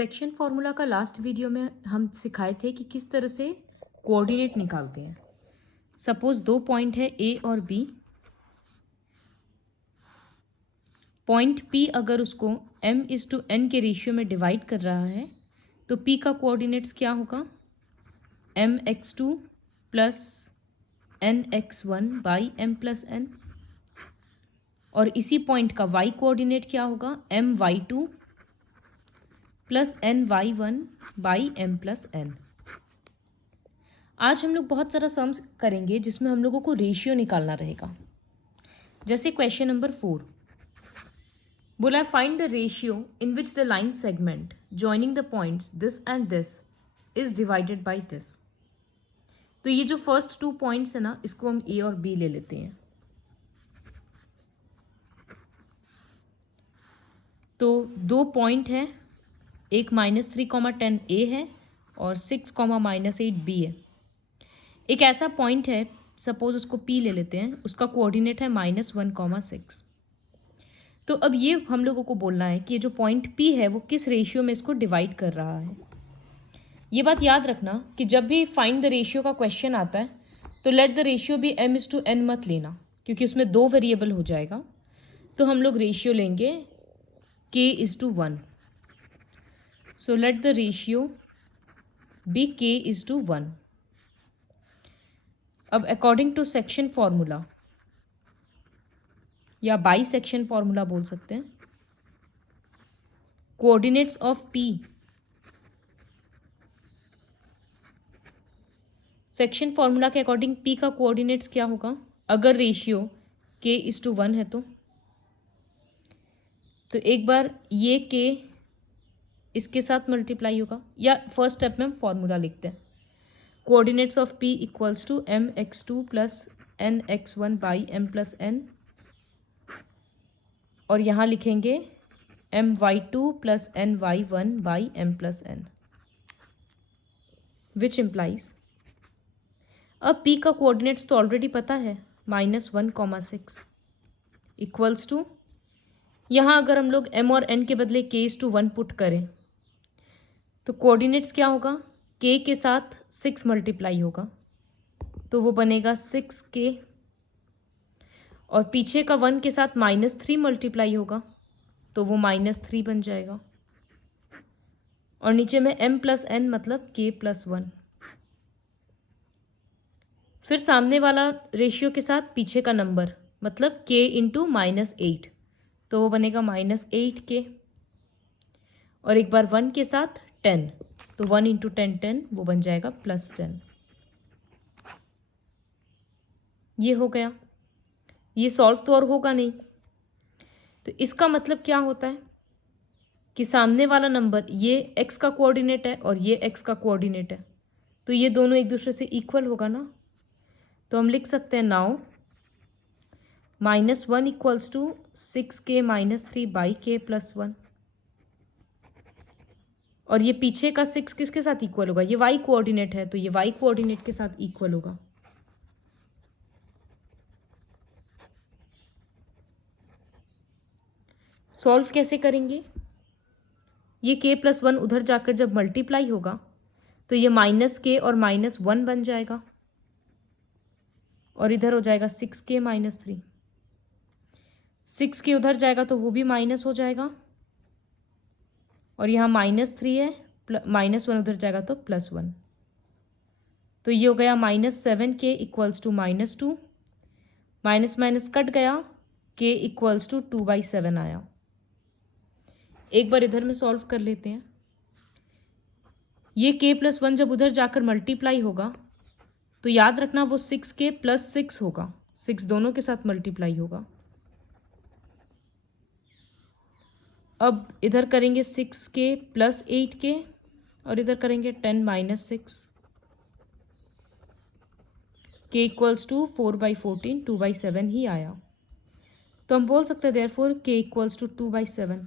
Section formula का last video में हम सिखाए थे कि किस तरह से कोऑर्डिनेट निकालते हैं। सपोज दो पॉइंट है ए और बी। पॉइंट पी अगर उसको m/n के रेशियो में डिवाइड कर रहा है तो p का कोऑर्डिनेट्स क्या होगा, mx2 plus nx1 by m+n। और इसी पॉइंट का y कोऑर्डिनेट क्या होगा, my2 plus ny1 by m+n। आज हम लोग बहुत सारा सम्स करेंगे जिसमें हम लोगों को रेशियो निकालना रहेगा। जैसे क्वेश्चन नंबर 4 बोला, find the ratio in which the line segment joining the points this and this is divided by this. तो ये जो फर्स्ट टू पॉइंट्स है ना, इसको हम ए और बी ले लेते हैं। तो दो पॉइंट है, एक -3, 10 ए है और 6, -8 बी है। एक ऐसा पॉइंट है, सपोज उसको P ले लेते हैं, उसका कोऑर्डिनेट है -1, 6। तो अब ये हम लोगों को बोलना है कि ये जो पॉइंट P है वो किस रेशियो में इसको डिवाइड कर रहा है। ये बात याद रखना कि जब भी फाइंड द रेशियो का क्वेश्चन आता है तो लेट द रेशियो भी m/n मत लेना, क्योंकि उसमें दो वेरिएबल हो जाएगा। तो हम लोग रेशियो लेंगे k/1। So let the ratio be k/1। अब अकॉर्डिंग टू सेक्शन फॉर्मूला या बाई सेक्शन फॉर्मूला बोल सकते हैं, coordinates of P, section formula के अकॉर्डिंग P का कोऑर्डिनेट्स क्या होगा अगर रेशियो k/1 है तो एक बार ये k इसके साथ मल्टीप्लाई होगा, या फर्स्ट स्टेप में हम फॉर्मूला लिखते हैं, coordinates of P equals to mx2 plus nx1 by m+n, और यहाँ लिखेंगे my2 plus ny1 by m+n, which implies, अब P का कोऑर्डिनेट्स तो ऑलरेडी पता है, -1, 6 इक्वल्स टू, यहाँ अगर हम लोग m और n के बदले k/1 पुट करें तो कोऑर्डिनेट्स क्या होगा, k के साथ 6 मल्टीप्लाई होगा तो वो बनेगा 6k, और पीछे का 1 के साथ -3 मल्टीप्लाई होगा तो वो -3 बन जाएगा, और नीचे में m+n मतलब k+1। फिर सामने वाला रेशियो के साथ पीछे का नंबर मतलब k इंटू -8 तो वो बनेगा -8k, और एक बार 1 के साथ 10 तो 1 इंटू 10 10 वो बन जाएगा +10। ये हो गया, ये सॉल्व तो और होगा नहीं। तो इसका मतलब क्या होता है कि सामने वाला नंबर ये x का कोऑर्डिनेट है और ये x का कोऑर्डिनेट है, तो ये दोनों एक दूसरे से इक्वल होगा ना। तो हम लिख सकते हैं now -1 equals to 6k - 3 by k+1, और ये पीछे का 6 किसके साथ इक्वल होगा, ये y कोऑर्डिनेट है तो ये y कोऑर्डिनेट के साथ इक्वल होगा। सॉल्व कैसे करेंगे, ये k+1 उधर जाकर जब मल्टीप्लाई होगा तो ये -k और -1 बन जाएगा, और इधर हो जाएगा 6k - 3, 6k उधर जाएगा तो वो भी माइनस हो जाएगा, और यहाँ -3 है, -1 उधर जाएगा तो +1, तो ये हो गया -7k equals to -2, minus minus cut गया, k इक्वल्स टू 2/7 आया। एक बार इधर में सॉल्व कर लेते हैं, ये k+1 जब उधर जाकर मल्टीप्लाई होगा तो याद रखना वो 6k + 6 होगा, 6 दोनों के साथ मल्टीप्लाई होगा। अब इधर करेंगे 6k + 8k और इधर करेंगे 10 - 6, k इक्वल्स टू 4/14, 2/7 ही आया। तो हम बोल सकते हैं देयरफॉर k इक्वल्स टू 2/7।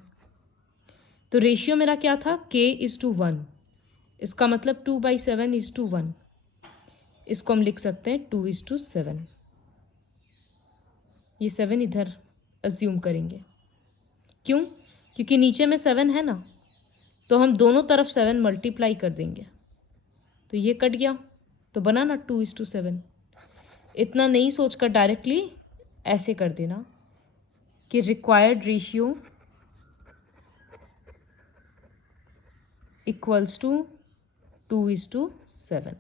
तो रेशियो मेरा क्या था, k/1, इसका मतलब 2/7 = 1, इसको हम लिख सकते हैं 2:7। ये 7 इधर अज्यूम करेंगे, क्यों, क्योंकि नीचे में 7 है ना, तो हम दोनों तरफ 7 मल्टीप्लाई कर देंगे, तो ये कट गया, तो बना ना 2:7। इतना नहीं सोचकर डायरेक्टली ऐसे कर देना कि required ratio equals to 2:7।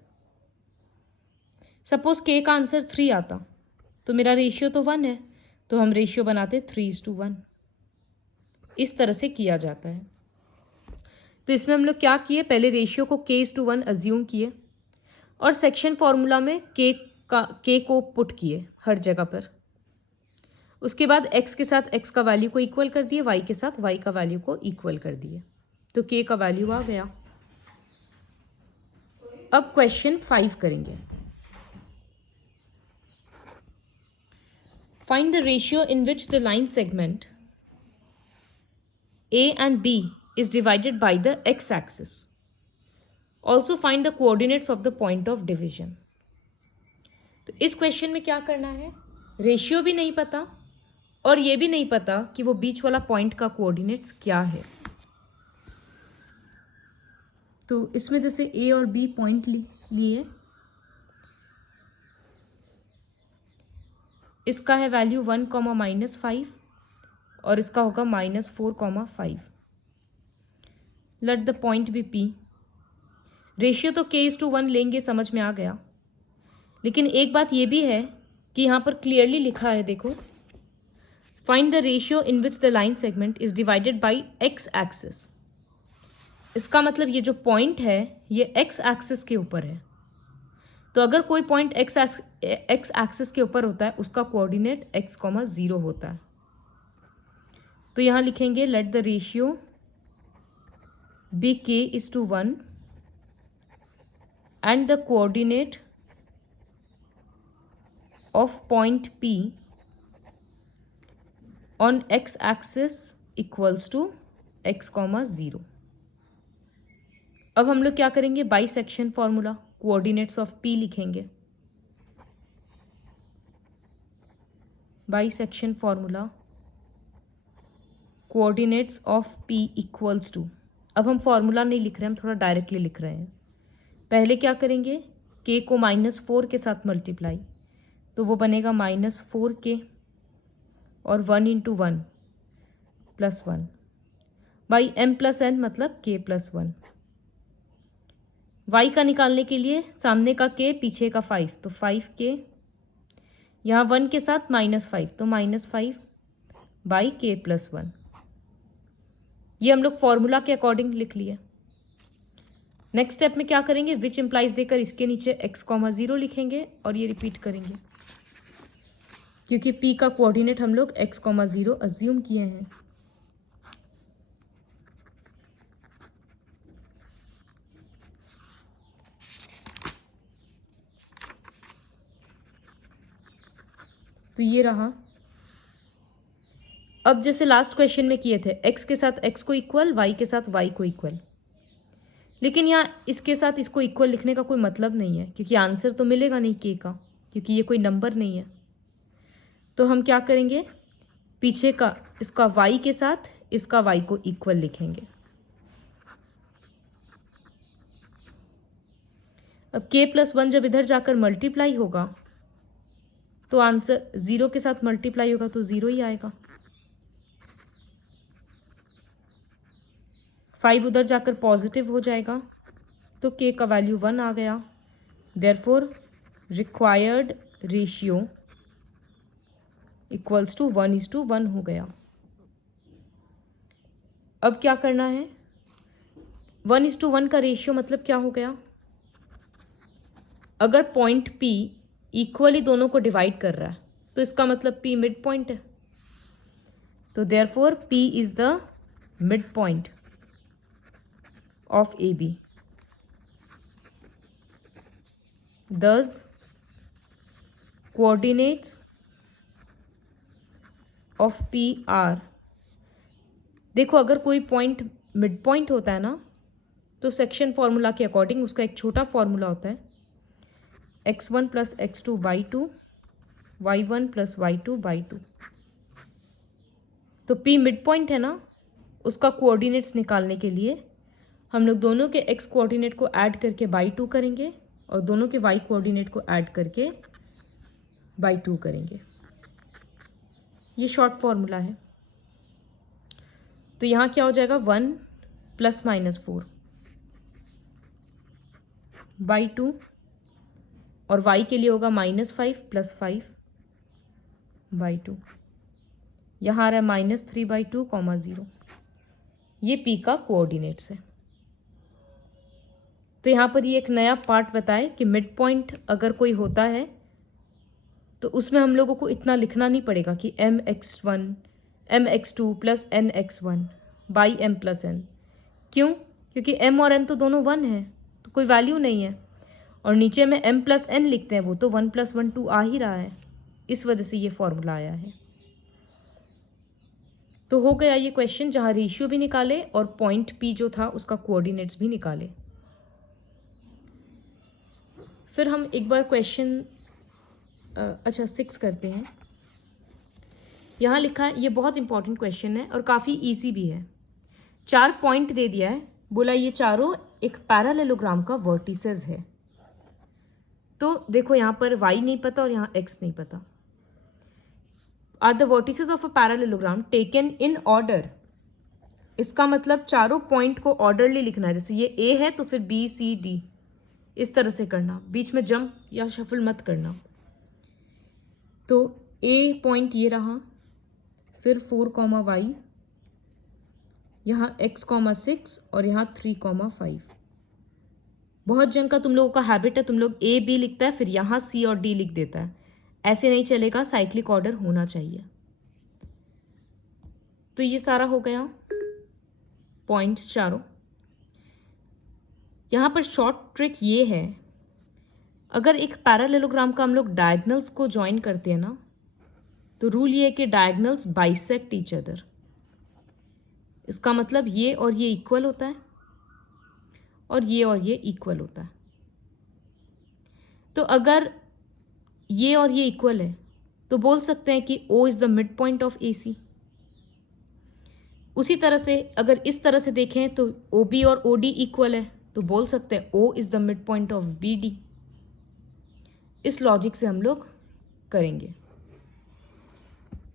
Suppose k का आंसर 3 आता तो मेरा रेशियो तो 1 है, तो हम रेशियो बनाते 3:1। इस तरह से किया जाता है। तो इसमें हम लोग क्या किए, पहले रेशियो को k:1 अज्यूम किए और सेक्शन फॉर्मूला में के को पुट किए हर जगह पर। उसके बाद x के साथ x का वैल्यू को इक्वल कर दिए, y के साथ y का वैल्यू को इक्वल कर दिए, तो k का वैल्यू आ गया। अब क्वेश्चन 5 करेंगे। Find the ratio in which the line segment A and B is divided by the x-axis. Also find the coordinates of the point of division. तो इस क्वेश्चन में क्या करना है, रेशियो भी नहीं पता और ये भी नहीं पता कि वो बीच वाला पॉइंट का कोऑर्डिनेट्स क्या है। तो इसमें जैसे A और B पॉइंट लिए, इसका है वैल्यू 1, -5 और इसका होगा -4, 5। Let the point be P। Ratio तो k:1 लेंगे, समझ में आ गया। लेकिन एक बात ये भी है कि यहाँ पर क्लियरली लिखा है, देखो, find the ratio in which the line segment is divided by x axis. इसका मतलब ये जो पॉइंट है ये x एक्सिस के ऊपर है। तो अगर कोई पॉइंट x एक्सिस के ऊपर होता है उसका कोऑर्डिनेट x, 0 होता है। तो यहाँ लिखेंगे let the ratio be k:1 and the coordinate of point P on x axis equals to x, 0। अब हम लोग क्या करेंगे, by section formula, coordinates of P लिखेंगे। By section formula coordinates of P equals to, अब हम formula नहीं लिख रहे हैं, हम थोड़ा डायरेक्टली लिख रहे हैं। पहले क्या करेंगे, k को -4 के साथ मल्टीप्लाई, तो वो बनेगा -4k और 1 × 1 + 1 बाई m+n मतलब k+1। y का निकालने के लिए सामने का k पीछे का 5, तो 5k, यहाँ 1 के साथ -5 तो -5 बाई k+1। ये हम लोग फॉर्मूला के अकॉर्डिंग लिख लिए। नेक्स्ट स्टेप में क्या करेंगे, विच इम्प्लाइज देकर इसके नीचे x, 0 लिखेंगे और ये रिपीट करेंगे, क्योंकि P का कोऑर्डिनेट हम लोग x, 0 अज्यूम किए हैं। तो ये रहा। अब जैसे लास्ट क्वेश्चन में किए थे, x के साथ x को इक्वल, y के साथ y को इक्वल, लेकिन यहाँ इसके साथ इसको इक्वल लिखने का कोई मतलब नहीं है, क्योंकि आंसर तो मिलेगा नहीं k का, क्योंकि ये कोई नंबर नहीं है। तो हम क्या करेंगे, पीछे का इसका y के साथ इसका y को इक्वल लिखेंगे। अब k+1 जब इधर जाकर मल्टीप्लाई होगा तो आंसर 0 के साथ मल्टीप्लाई होगा तो 0 ही आएगा। 5 उधर जाकर पॉजिटिव हो जाएगा तो k का वैल्यू 1 आ गया। Therefore required ratio equals to 1:1 हो गया। अब क्या करना है, 1:1 का रेशियो मतलब क्या हो गया, अगर पॉइंट P इक्वली दोनों को डिवाइड कर रहा है तो इसका मतलब P मिड पॉइंट है। तो therefore P is the mid point of AB। Thus coordinates of P are, देखो अगर कोई पॉइंट मिड पॉइंट होता है ना तो सेक्शन फॉर्मूला के अकॉर्डिंग उसका एक छोटा फॉर्मूला होता है x1 + x2/2 y1 + y2/2। तो P मिड पॉइंट है ना, उसका कोऑर्डिनेट्स निकालने के लिए हम लोग दोनों के x कोऑर्डिनेट को ऐड करके बाई 2 करेंगे और दोनों के y कोऑर्डिनेट को ऐड करके बाई 2 करेंगे। ये शॉर्ट फॉर्मूला है। तो यहाँ क्या हो जाएगा 1 प्लस माइनस 4 बाई 2 और y के लिए होगा -5 प्लस 5 बाई 2। यहाँ आ रहा है -3/2, 0। ये p का कोऑर्डिनेट्स है। तो यहाँ पर ये एक नया पार्ट बताए कि मिड पॉइंट अगर कोई होता है तो उसमें हम लोगों को इतना लिखना नहीं पड़ेगा कि mx1 mx2 plus nx1 by m plus n। क्यों? क्योंकि m और n तो दोनों 1 है, तो कोई वैल्यू नहीं है। और नीचे में m प्लस n लिखते हैं, वो तो 1 + 1 2 आ ही रहा है। इस वजह से ये फॉर्मूला आया है। तो हो गया ये क्वेश्चन जहाँ रेशियो भी निकाले और पॉइंट p जो था उसका कोऑर्डिनेट्स भी निकाले। फिर हम एक बार क्वेश्चन 6 करते हैं। यहाँ लिखा है, ये बहुत इंपॉर्टेंट क्वेश्चन है और काफ़ी इजी भी है। 4 पॉइंट दे दिया है, बोला ये चारों एक पैरेललोग्राम का वर्टिसेस है। तो देखो यहाँ पर y नहीं पता और यहाँ x नहीं पता। Are the vertices of a parallelogram taken in order. इसका मतलब चारों पॉइंट को ऑर्डरली लिखना है। जैसे ये a है तो फिर b c d, इस तरह से करना, बीच में जंप या शफल मत करना। तो a पॉइंट ये रहा, फिर 4, y, यहाँ x, 6 और यहाँ 3, 5। बहुत जन का तुम लोगों का हैबिट है, तुम लोग a b लिखता है फिर यहाँ c और d लिख देता है। ऐसे नहीं चलेगा, साइक्लिक ऑर्डर होना चाहिए। तो ये सारा हो गया पॉइंट्स चारों। यहाँ पर शॉर्ट ट्रिक ये है, अगर एक पैरेललोग्राम का हम लोग डायगनल्स को ज्वाइन करते हैं ना, तो रूल ये है कि डायगनल्स बाइसेक्ट ईच अदर। इसका मतलब ये और ये इक्वल होता है और ये इक्वल होता है। तो अगर ये और ये इक्वल है तो बोल सकते हैं कि O is the mid point of AC। उसी तरह से अगर इस तरह से देखें तो OB और OD इक्वल है तो बोल सकते हैं O is the mid point of BD। इस लॉजिक से हम लोग करेंगे।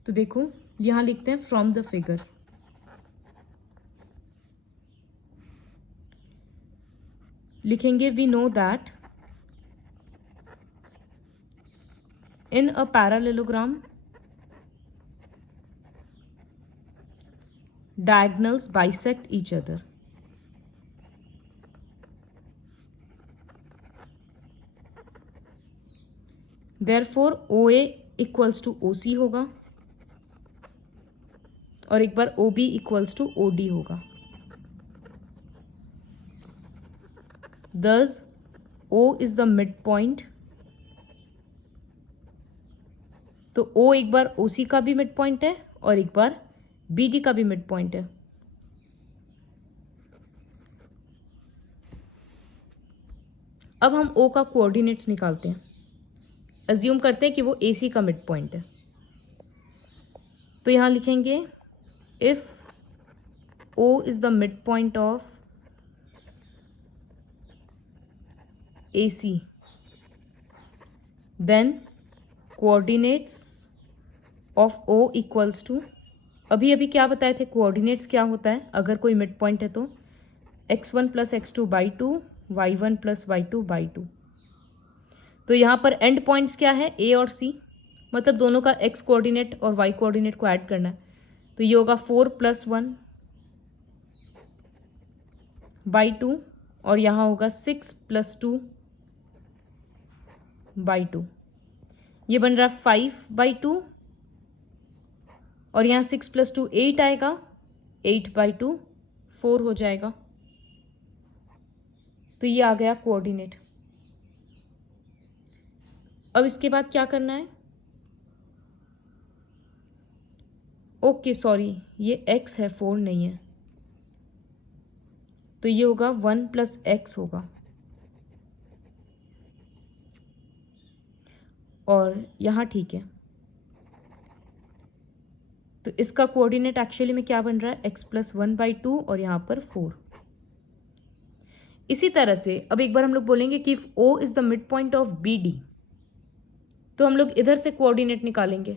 तो देखो यहां लिखते हैं फ्रॉम द फिगर। लिखेंगे we know that in a parallelogram diagonals bisect each other। therefore OA equals to OC होगा और एक बार OB equals to OD होगा। thus O is the midpoint। तो O एक बार OC का भी मिड पॉइंट है और एक बार BD का भी मिड पॉइंट है। अब हम O का कोऑर्डिनेट्स निकालते हैं। अज्यूम करते हैं कि वो AC का मिड पॉइंट है। तो यहां लिखेंगे if O is the mid point of AC then coordinates of O equals to, अभी अभी क्या बताए थे कोऑर्डिनेट्स क्या होता है अगर कोई मिड पॉइंट है तो x1 + x2/2 y1 + y2/2। तो यहाँ पर एंड पॉइंट्स क्या है A और C, मतलब दोनों का x कोऑर्डिनेट और y कोऑर्डिनेट को ऐड करना है। तो ये होगा 4 + 1/2 और यहाँ होगा 6 + 2/2। ये बन रहा है 5/2 और यहाँ 6 + 2 8 आएगा, 8/2 4 हो जाएगा। तो ये आ गया कोऑर्डिनेट। अब इसके बाद क्या करना है, ओके सॉरी ये x है 4 नहीं है, तो ये होगा 1 + x होगा और यहाँ ठीक है। तो इसका कोऑर्डिनेट एक्चुअली में क्या बन रहा है x + 1/2 और यहाँ पर 4। इसी तरह से अब एक बार हम लोग बोलेंगे कि if O is the mid point of B D, तो हम लोग इधर से कोऑर्डिनेट निकालेंगे।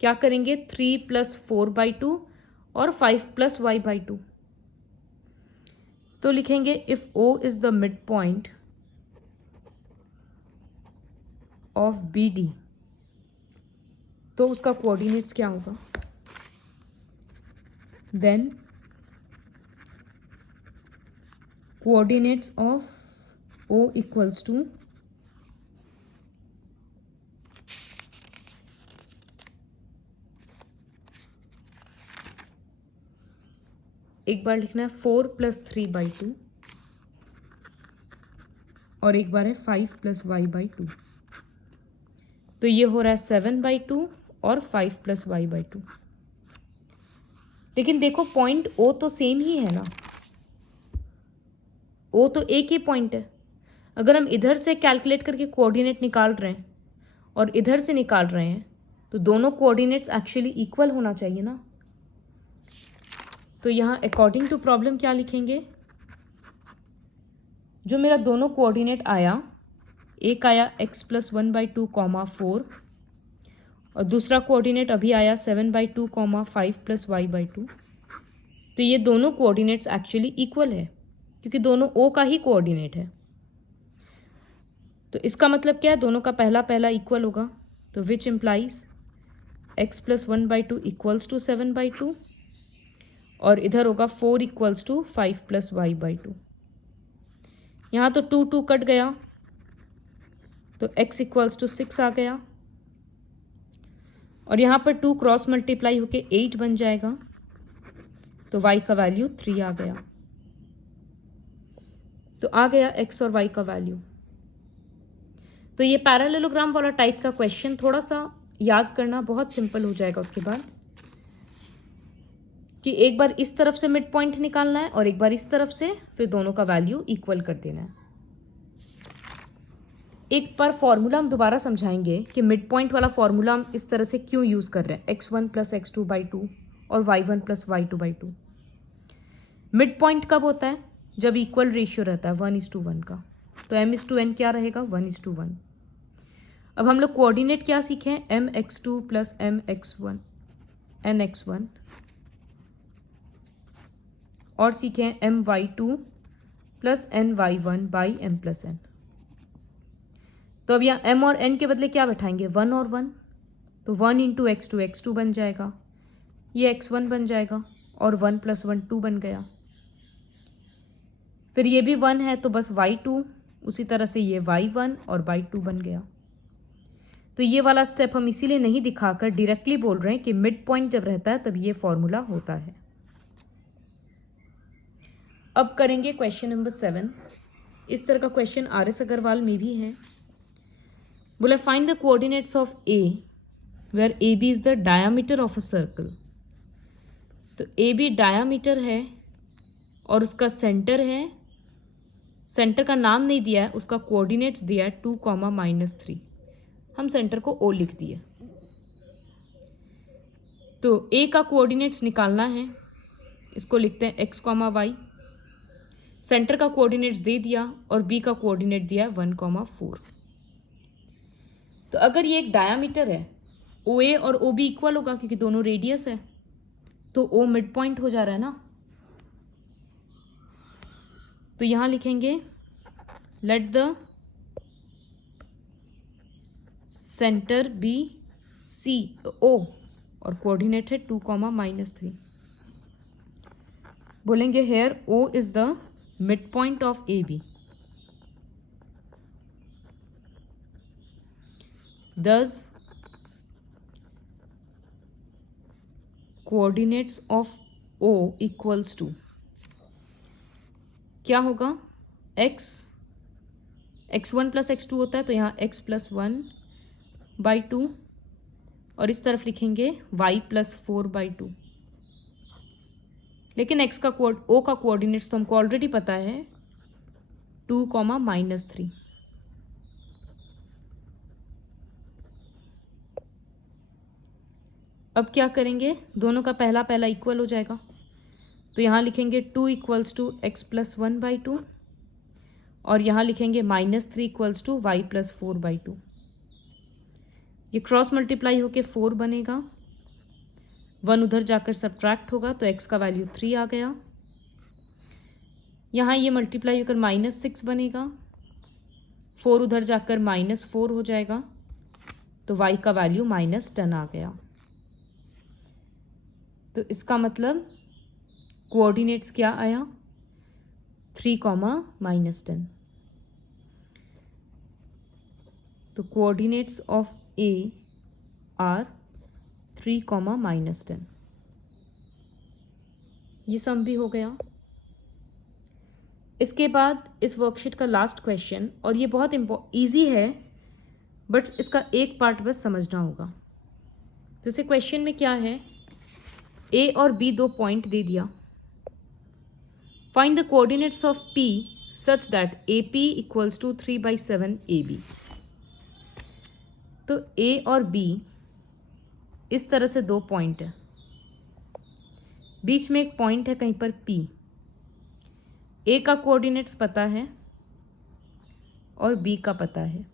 क्या करेंगे, 3 + 4/2 और 5 + y/2। तो लिखेंगे if O is the mid point of B D, तो उसका कोऑर्डिनेट्स क्या होगा, then coordinates of O equals to एक बार लिखना है 4 + 3/2 और एक बार है 5 + y/2। तो ये हो रहा है 7/2 और 5 + y/2। लेकिन देखो पॉइंट ओ तो सेम ही है ना, ओ तो एक ही पॉइंट है। अगर हम इधर से कैलकुलेट करके कोऑर्डिनेट निकाल रहे हैं और इधर से निकाल रहे हैं, तो दोनों कोऑर्डिनेट्स एक्चुअली इक्वल होना चाहिए ना। तो यहाँ अकॉर्डिंग टू प्रॉब्लम क्या लिखेंगे, जो मेरा दोनों कोऑर्डिनेट आया, एक आया x + 1/2, 4 और दूसरा कोऑर्डिनेट अभी आया 7/2, 5 + y/2। तो ये दोनों कोऑर्डिनेट्स एक्चुअली इक्वल है क्योंकि दोनों ओ का ही कोऑर्डिनेट है। तो इसका मतलब क्या है, दोनों का पहला पहला इक्वल होगा। तो विच इम्प्लाइज x + 1/2 = 7/2 और इधर होगा 4 = 5 + y/2। यहाँ तो 2 2 कट गया, तो x = 6 आ गया और यहाँ पर 2 क्रॉस मल्टीप्लाई होके 8 बन जाएगा, तो y का वैल्यू 3 आ गया। तो आ गया x और y का वैल्यू। तो ये पैरेललोग्राम वाला टाइप का क्वेश्चन थोड़ा सा याद करना बहुत सिंपल हो जाएगा उसके बाद, कि एक बार इस तरफ से मिड पॉइंट निकालना है और एक बार इस तरफ से, फिर दोनों का वैल्यू इक्वल कर देना है। एक बार फॉर्मूला हम दोबारा समझाएंगे कि मिड पॉइंट वाला फॉर्मूला हम इस तरह से क्यों यूज कर रहे हैं, x1 + x2/2 और y1 + y2/2। मिड पॉइंट कब होता है, जब इक्वल रेशियो रहता है 1:1 का। तो m/n क्या रहेगा, 1:1। अब हम लोग कोऑर्डिनेट क्या सीखे हैं, mx2 + mx1 nx1 और सीखे हैं my2 + ny1/m+n। तो अब यहाँ m और n के बदले क्या बैठाएंगे, 1 और 1, तो 1 × x2 x2 बन जाएगा, ये x1 बन जाएगा और 1 + 1 2 बन गया। फिर ये भी 1 है तो बस y2, उसी तरह से ये y1 और y2 बन गया। तो ये वाला स्टेप हम इसीलिए नहीं दिखाकर डायरेक्टली बोल रहे हैं कि मिड पॉइंट जब रहता है तब ये फॉर्मूला होता है। अब करेंगे क्वेश्चन नंबर 7। इस तरह का क्वेश्चन RS अग्रवाल में भी है। बोला find the coordinates of A where AB is the diameter of a circle. तो AB डायामीटर है और उसका सेंटर है, सेंटर का नाम नहीं दिया है, उसका कोऑर्डिनेट्स दिया है 2, -3। हम सेंटर को O लिख दिए। तो A का कोऑर्डिनेट्स निकालना है, इसको लिखते हैं x, y। सेंटर का कोऑर्डिनेट्स दे दिया और B का कोऑर्डिनेट दिया है 1, 4। तो अगर ये एक डायामीटर है, OA और OB इक्वल होगा क्योंकि दोनों रेडियस है, तो O मिड पॉइंट हो जा रहा है ना। तो यहां लिखेंगे let the centre be CO और कोऑर्डिनेट है 2, -3। बोलेंगे here O is the mid point of AB, thus coordinates of O equals to क्या होगा, x1 + x2 होता है तो यहाँ x + 1/2 और इस तरफ लिखेंगे y + 4/2। लेकिन x का O का कोऑर्डिनेट्स तो हमको ऑलरेडी पता है 2, -3। अब क्या करेंगे, दोनों का पहला पहला इक्वल हो जाएगा, तो यहाँ लिखेंगे 2 = x + 1/2 और यहाँ लिखेंगे -3 इक्वल्स टू y प्लस 4/2। ये क्रॉस मल्टीप्लाई होके 4 बनेगा, 1 उधर जाकर सब्ट्रैक्ट होगा तो x का वैल्यू 3 आ गया। यहाँ ये मल्टीप्लाई होकर -6 बनेगा, 4 उधर जाकर -4 हो जाएगा तो y का वैल्यू -10 आ गया। तो इसका मतलब कोऑर्डिनेट्स क्या आया, 3, -10। तो कोऑर्डिनेट्स ऑफ A आर 3, -10। ये सम भी हो गया। इसके बाद इस वर्कशीट का लास्ट क्वेश्चन, और ये बहुत ईजी है बट इसका एक पार्ट बस समझना होगा। जैसे क्वेश्चन में क्या है, A और B 2 पॉइंट दे दिया। Find the coordinates of P such that AP equals to 3/7 AB। तो A और B इस तरह से 2 पॉइंट है, बीच में एक पॉइंट है कहीं पर P। A का कोऑर्डिनेट्स पता है और B का पता है।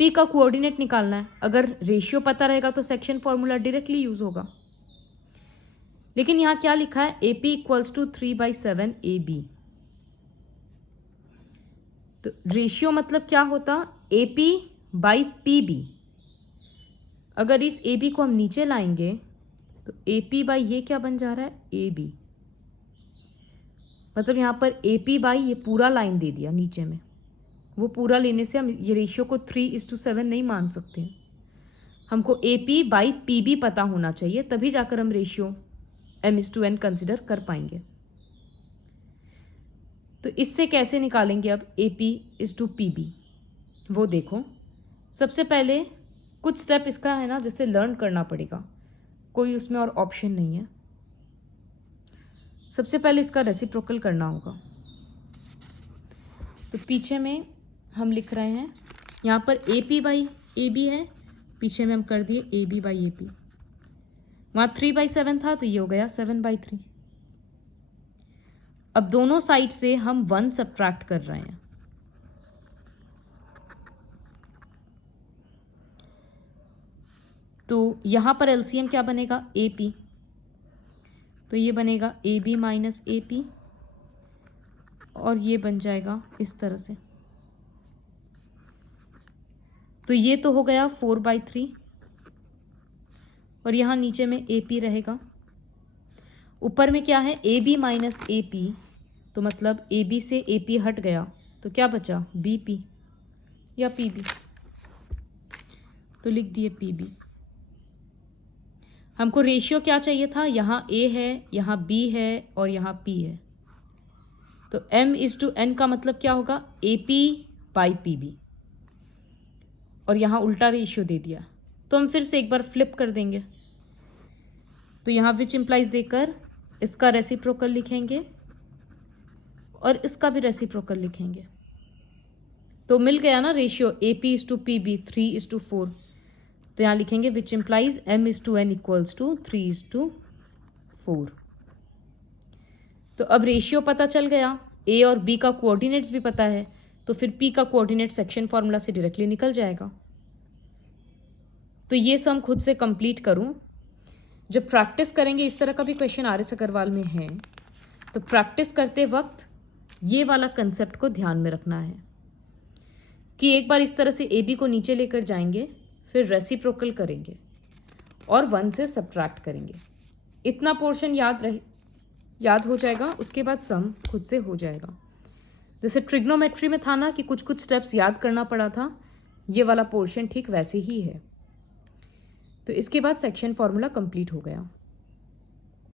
P का कोऑर्डिनेट निकालना है। अगर रेशियो पता रहेगा तो सेक्शन फॉर्मूला डायरेक्टली यूज होगा, लेकिन यहां क्या लिखा है, AP इक्वल्स टू 3/7 AB। तो रेशियो मतलब क्या होता, AP बाई PB। अगर इस AB को हम नीचे लाएंगे तो AP बाई ये क्या बन जा रहा है, AB। मतलब यहां पर AP बाई ये पूरा लाइन दे दिया नीचे में, वो पूरा लेने से हम ये रेशियो को 3:7 नहीं मान सकते। हमको AP बाई PB पता होना चाहिए, तभी जाकर हम रेशियो m/n कंसिडर कर पाएंगे। तो इससे कैसे निकालेंगे अब AP/PB, वो देखो। सबसे पहले कुछ स्टेप इसका है ना, जिससे लर्न करना पड़ेगा, कोई उसमें और ऑप्शन नहीं है। सबसे पहले इसका रेसिप्रोकल करना होगा। तो पीछे में हम लिख रहे हैं, यहाँ पर AP बाई AB है, पीछे में हम कर दिए AB बाई AP। वहाँ 3/7 था तो ये हो गया 7/3। अब दोनों साइड से हम 1 सब्ट्रैक्ट कर रहे हैं। तो यहां पर एलसीएम क्या बनेगा, AP। तो ये बनेगा AB माइनस AP, और ये बन जाएगा इस तरह से। तो ये तो हो गया 4/3, और यहां नीचे में AP रहेगा। ऊपर में क्या है, AB माइनस AP, तो मतलब AB से AP हट गया तो क्या बचा, BP या PB। तो लिख दिए PB। हमको रेशियो क्या चाहिए था, यहाँ A है, यहाँ B है और यहाँ P है। तो m/n का मतलब क्या होगा, AP बाई PB, और यहाँ उल्टा रेशियो दे दिया। तो हम फिर से एक बार फ्लिप कर देंगे। तो यहाँ विच इंप्लाइज देकर इसका रेसिप्रोकल लिखेंगे और इसका भी रेसिप्रोकल लिखेंगे। तो मिल गया ना रेशियो AP/PB 3:4। तो यहाँ लिखेंगे which implies m/n equals to 3:4। तो अब रेशियो पता चल गया, A और B का कोऑर्डिनेट्स भी पता है, तो फिर P का कोऑर्डिनेट सेक्शन फॉर्मूला से डायरेक्टली निकल जाएगा। तो ये सम खुद से कंप्लीट करूं। जब प्रैक्टिस करेंगे, इस तरह का भी क्वेश्चन RS अग्रवाल में है, तो प्रैक्टिस करते वक्त ये वाला कंसेप्ट को ध्यान में रखना है कि एक बार इस तरह से AB को नीचे लेकर जाएंगे, फिर रेसिप्रोकल करेंगे और 1 से सब्ट्रैक्ट करेंगे। इतना पोर्शन याद हो जाएगा, उसके बाद सम खुद से हो जाएगा। जैसे ट्रिग्नोमेट्री में था ना कि कुछ कुछ स्टेप्स याद करना पड़ा था, ये वाला पोर्शन ठीक वैसे ही है। तो इसके बाद सेक्शन फॉर्मूला कंप्लीट हो गया।